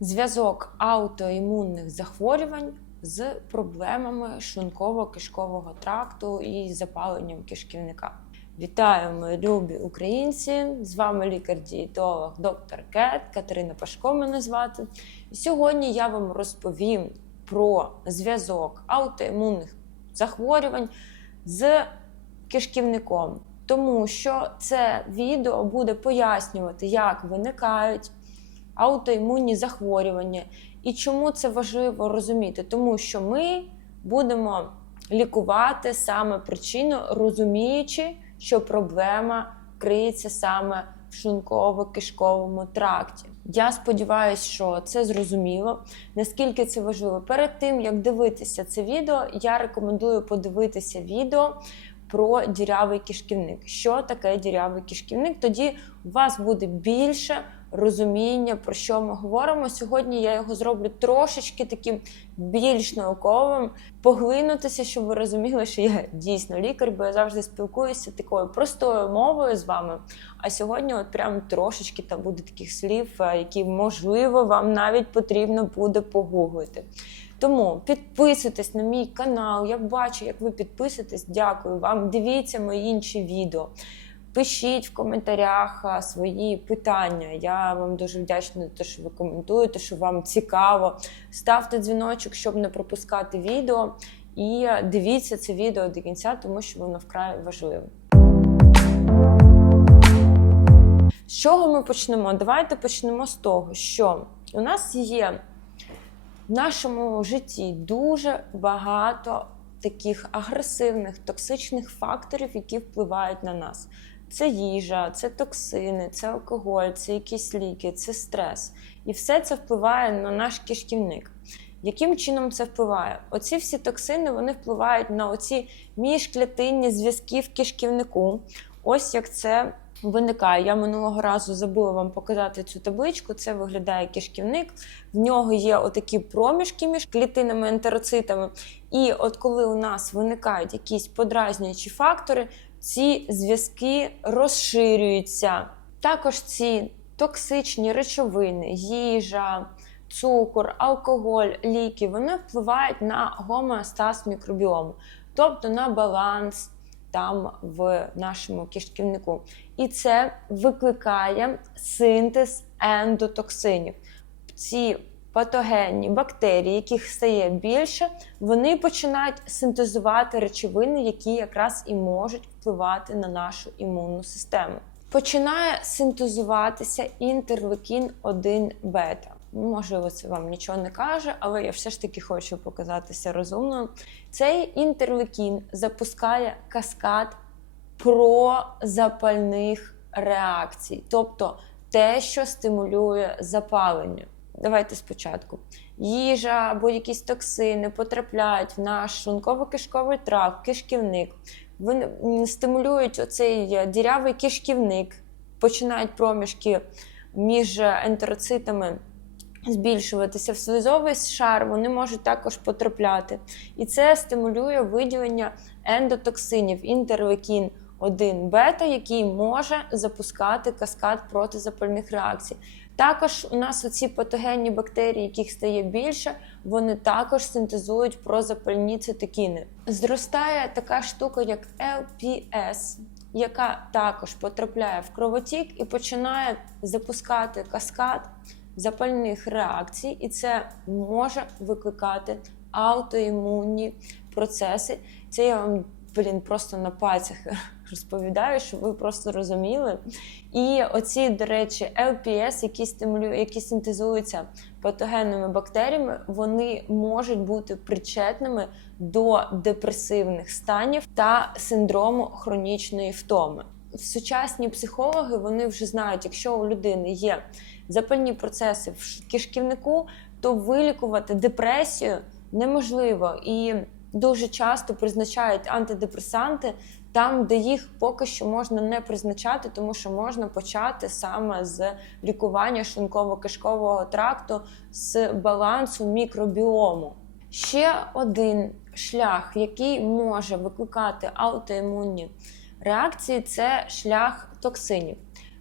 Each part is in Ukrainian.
зв'язок аутоімунних захворювань з проблемами шлунково-кишкового тракту і запаленням кишківника. Вітаю, мої любі українці! З вами лікар-дієтолог доктор Кет Катерина Пашко мене звати. І сьогодні я вам розповім про зв'язок аутоімунних захворювань з кишківником, тому що це відео буде пояснювати, як виникають аутоімунні захворювання і чому це важливо розуміти, тому що ми будемо лікувати саме причину, розуміючи, що проблема криється саме в шлунково-кишковому тракті. Я сподіваюся, що це зрозуміло. Наскільки це важливо. Перед тим як дивитися це відео, я рекомендую подивитися відео про дірявий кишківник. Що таке дірявий кишківник? Тоді у вас буде більше розуміння, про що ми говоримо. Сьогодні я його зроблю трошечки таким більш науковим, поглинутися, щоб ви розуміли, що я дійсно лікар, бо я завжди спілкуюся такою простою мовою з вами. А сьогодні, от прям трошечки там буде таких слів, е, які можливо вам навіть потрібно буде погуглити. Тому підписуйтесь на мій канал. Я бачу, як ви підписуєтесь. Дякую вам. Дивіться мої інші відео. Пишіть в коментарях свої питання. Я вам дуже вдячна за те, що ви коментуєте, що вам цікаво. Ставте дзвіночок, щоб не пропускати відео. І дивіться це відео до кінця, тому що воно вкрай важливе. З чого ми почнемо? Давайте почнемо з того, що у нас є в нашому житті дуже багато таких агресивних, токсичних факторів, які впливають на нас. Це їжа, це токсини, це алкоголь, це якісь ліки, це стрес. І все це впливає на наш кишківник. Яким чином це впливає? Оці всі токсини вони впливають на оці міжклітинні зв'язки в кишківнику. Ось як це виникає. Я минулого разу забула вам показати цю табличку. Це виглядає кишківник. В нього є отакі проміжки між клітинами ентероцитами. І от коли у нас виникають якісь подразнюючі фактори, ці зв'язки розширюються. Також ці токсичні речовини, їжа, цукор, алкоголь, ліки вони впливають на гомеостаз мікробіому, тобто на баланс там в нашому кишківнику. І це викликає синтез ендотоксинів. Ці патогенні бактерії, яких стає більше, вони починають синтезувати речовини, які якраз і можуть впливати на нашу імунну систему. Починає синтезуватися інтерлейкін 1 бета. Можливо, це вам нічого не каже, але я все ж таки хочу показатися розумною. Цей інтерлейкін запускає каскад прозапальних реакцій, тобто те, що стимулює запалення. Давайте спочатку. Їжа або якісь токсини потрапляють в наш шлунково-кишковий тракт, кишківник. Вони стимулюють оцей дірявий кишківник, починають проміжки між ентероцитами збільшуватися в слизовий шар, вони можуть також потрапляти. І це стимулює виділення ендотоксинів, інтерлейкін 1 бета, який може запускати каскад протизапальних реакцій. Також у нас оці патогенні бактерії, яких стає більше, вони також синтезують прозапальні цитокіни. Зростає така штука, як LPS, яка також потрапляє в кровотік і починає запускати каскад запальних реакцій, і це може викликати аутоімунні процеси. Це я вам блін, просто на пальцях розповідаю, щоб ви просто розуміли. І оці, до речі, LPS, які стимулюють, які синтезуються патогенними бактеріями, вони можуть бути причетними до депресивних станів та синдрому хронічної втоми. Сучасні психологи вони вже знають, якщо у людини є запальні процеси в кишківнику, то вилікувати депресію неможливо і дуже часто призначають антидепресанти там, де їх поки що можна не призначати, тому що можна почати саме з лікування шлунково-кишкового тракту з балансу мікробіому. Ще один шлях, який може викликати аутоімунні реакції, це шлях токсинів.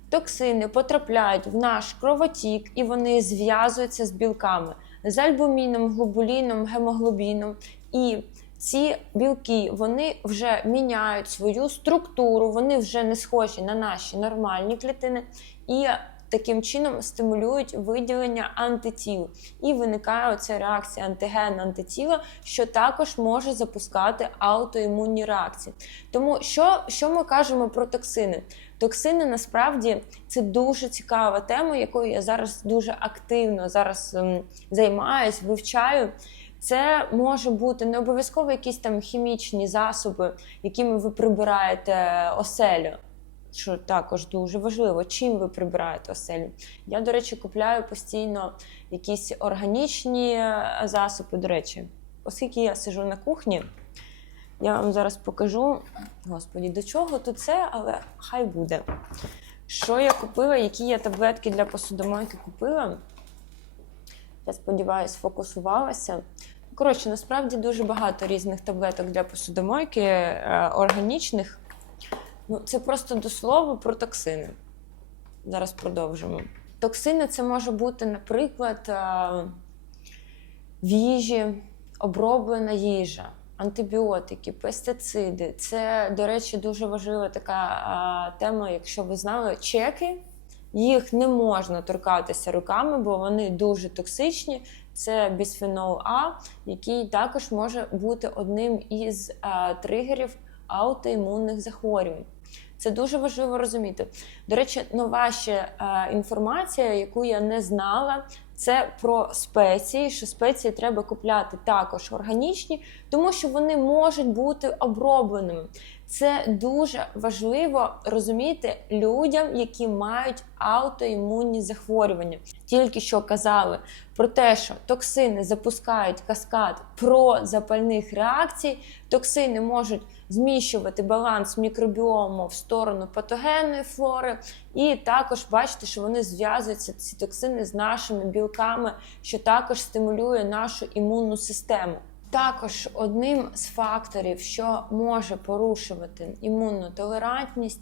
токсини потрапляють в наш кровотік і вони зв'язуються з білками, з альбуміном, глобуліном, гемоглобіном. І ці білки вони вже міняють свою структуру, вони вже не схожі на наші нормальні клітини. І таким чином стимулюють виділення антитіл. І виникає оця реакція антиген антитіла, що також може запускати аутоімунні реакції. Тому що, що ми кажемо про токсини? Токсини насправді це дуже цікава тема, якою я зараз дуже активно зараз ем, займаюсь, вивчаю. Це може бути не обов'язково якісь там хімічні засоби, якими ви прибираєте оселю що також дуже важливо, чим ви прибираєте оселю. Я, до речі, купляю постійно якісь органічні е, засоби. До речі, оскільки я сижу на кухні, я вам зараз покажу, господі, до чого тут це, але хай буде. Що я купила, які я таблетки для посудомойки купила. Я сподіваюся, фокусувалася. Коротше, насправді дуже багато різних таблеток для посудомойки, е, органічних. Ну, це просто до слова про токсини. Зараз продовжимо. Токсини це може бути, наприклад, в їжі, оброблена їжа, антибіотики, пестициди. Це, до речі, дуже важлива така тема, якщо ви знали, чеки. Їх не можна торкатися руками, бо вони дуже токсичні. Це бісфенол А, який також може бути одним із а, тригерів аутоімунних захворювань. Це дуже важливо розуміти. До речі, нова ще е, інформація, яку я не знала, це про спеції. Що спеції треба купляти також органічні, тому що вони можуть бути обробленими. Це дуже важливо розуміти людям, які мають аутоімунні захворювання. Тільки що казали про те, що токсини запускають каскад прозапальних реакцій, токсини можуть зміщувати баланс мікробіому в сторону патогенної флори, і також бачите, що вони зв'язуються ці токсини з нашими білками, що також стимулює нашу імунну систему. Також одним з факторів, що може порушувати імунну толерантність,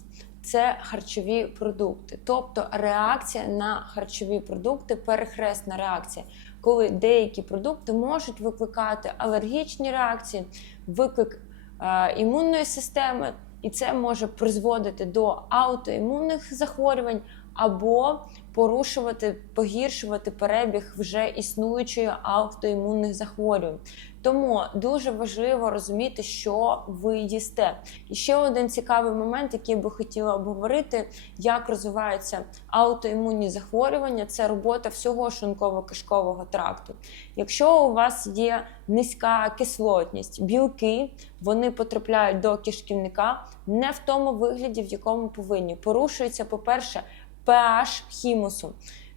це харчові продукти, тобто реакція на харчові продукти, перехресна реакція, коли деякі продукти можуть викликати алергічні реакції, виклик е, імунної системи, і це може призводити до аутоімунних захворювань або порушувати, погіршувати перебіг вже існуючої автоімунних захворювань. Тому дуже важливо розуміти, що ви їсте. І ще один цікавий момент, який би хотіла обговорити, як розвиваються аутоімунні захворювання, це робота всього шлунково-кишкового тракту. Якщо у вас є низька кислотність, білки вони потрапляють до кишківника не в тому вигляді, в якому повинні. Порушується, по-перше, pH хімусу.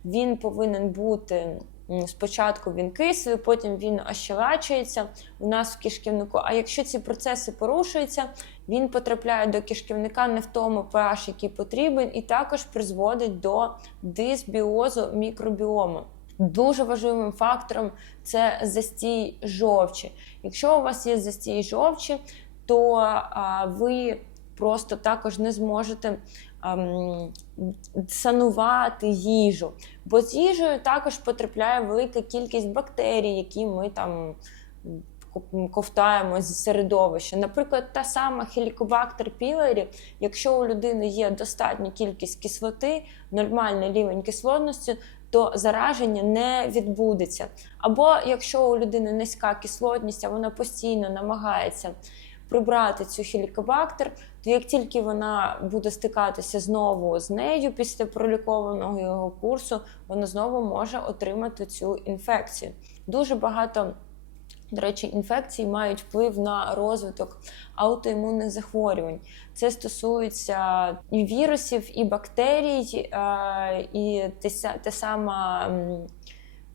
Він повинен бути спочатку він кислий, потім він ощелачується у нас в кишківнику. А якщо ці процеси порушуються, він потрапляє до кишківника не в тому pH, який потрібен, і також призводить до дисбіозу мікробіому. Дуже важливим фактором це застій жовчі. Якщо у вас є застій жовчі, то ви просто також не зможете санувати їжу. Бо з їжею також потрапляє велика кількість бактерій, які ми там ковтаємо з середовища. Наприклад, та сама хелікобактер пілорі, якщо у людини є достатня кількість кислоти, нормальний рівень кислотності, то зараження не відбудеться. Або якщо у людини низька кислотність, а вона постійно намагається прибрати цю хелікобактер, то як тільки вона буде стикатися знову з нею після пролікованого його курсу, вона знову може отримати цю інфекцію. Дуже багато. До речі, інфекції мають вплив на розвиток аутоімунних захворювань. Це стосується і вірусів, і бактерій, і те саме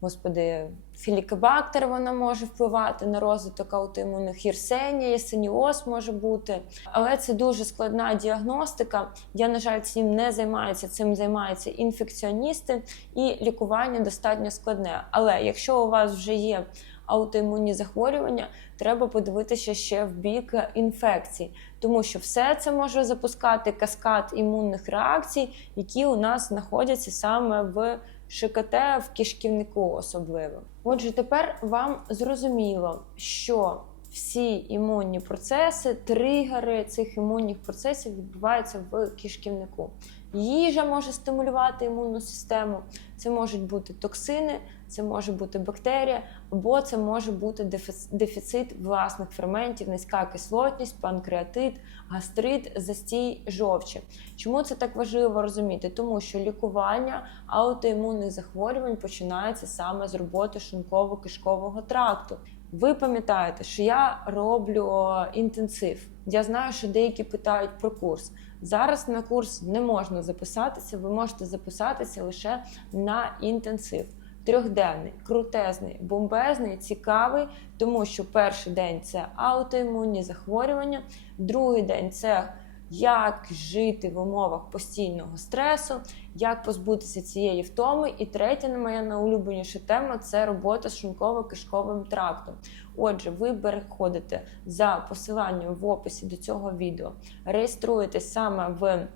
господи, філікобактер вона може впливати на розвиток аутоімунних гірсенія, синіоз може бути. Але це дуже складна діагностика. Я, на жаль, цим не займаюся. Цим займаються інфекціоністи, і лікування достатньо складне. Але якщо у вас вже є аутоімунні захворювання, треба подивитися ще в бік інфекцій, тому що все це може запускати каскад імунних реакцій, які у нас знаходяться саме в ШКТ, в кишківнику особливо. Отже, тепер вам зрозуміло, що всі імунні процеси, тригери цих імунних процесів відбуваються в кишківнику. Їжа може стимулювати імунну систему, це можуть бути токсини, це може бути бактерія, або це може бути дефіцит власних ферментів, низька кислотність, панкреатит, гастрит, застій жовчі. Чому це так важливо розуміти? Тому що лікування аутоімунних захворювань починається саме з роботи шлунково-кишкового тракту. Ви пам'ятаєте, що я роблю інтенсив. Я знаю, що деякі питають про курс. Зараз на курс не можна записатися, ви можете записатися лише на інтенсив. Трьохденний, крутезний, бомбезний, цікавий, тому що перший день це аутоімунні захворювання, другий день це як жити в умовах постійного стресу, як позбутися цієї втоми. І третя моя найулюбленіша тема це робота з шлунково-кишковим трактом. Отже, ви переходите за посиланням в описі до цього відео, реєструєтесь саме в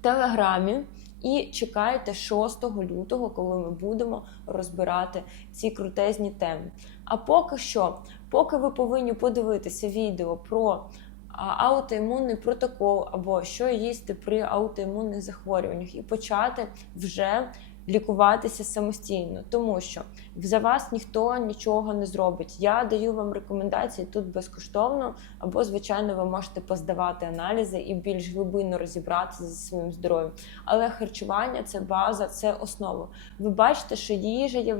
Телеграмі. І чекайте 6 лютого, коли ми будемо розбирати ці крутезні теми. А поки що, поки ви повинні подивитися відео про аутоімунний протокол або що їсти при аутоімунних захворюваннях, і почати вже лікуватися самостійно, тому що за вас ніхто нічого не зробить. Я даю вам рекомендації тут безкоштовно, або, звичайно, ви можете поздавати аналізи і більш глибинно розібратися зі своїм здоров'ям. Але харчування це база, це основа. Ви бачите, що їжа є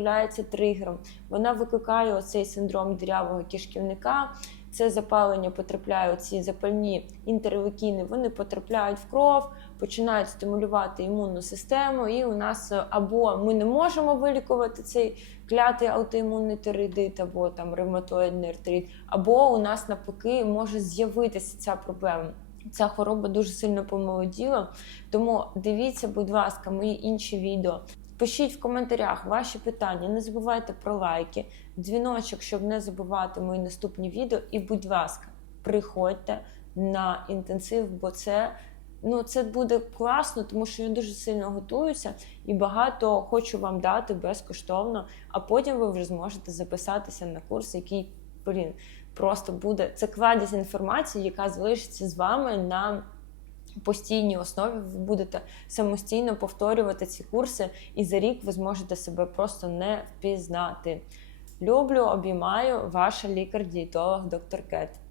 тригером. Вона викликає оцей синдром дірявого кишківника. Це запалення потрапляє, ці запальні інтерлекіни, вони потрапляють в кров, починають стимулювати імунну систему, і у нас е, або ми не можемо вилікувати цей клятий аутоімунний тиреїдит, або там ревматоїдний артрит, або у нас навпаки може з'явитися ця проблема. Ця хвороба дуже сильно помолоділа, тому дивіться, будь ласка, мої інші відео. Пишіть в коментарях ваші питання, не забувайте про лайки, дзвіночок, щоб не забувати мої наступні відео. І, будь ласка, приходьте на інтенсив, бо це, ну, це буде класно, тому що я дуже сильно готуюся і багато хочу вам дати безкоштовно, а потім ви вже зможете записатися на курс, який блін, просто буде це кладість інформації, яка залишиться з вами на постійній основі ви будете самостійно повторювати ці курси, і за рік ви зможете себе просто не впізнати. Люблю, обіймаю ваша лікар-дієтолог доктор Кет.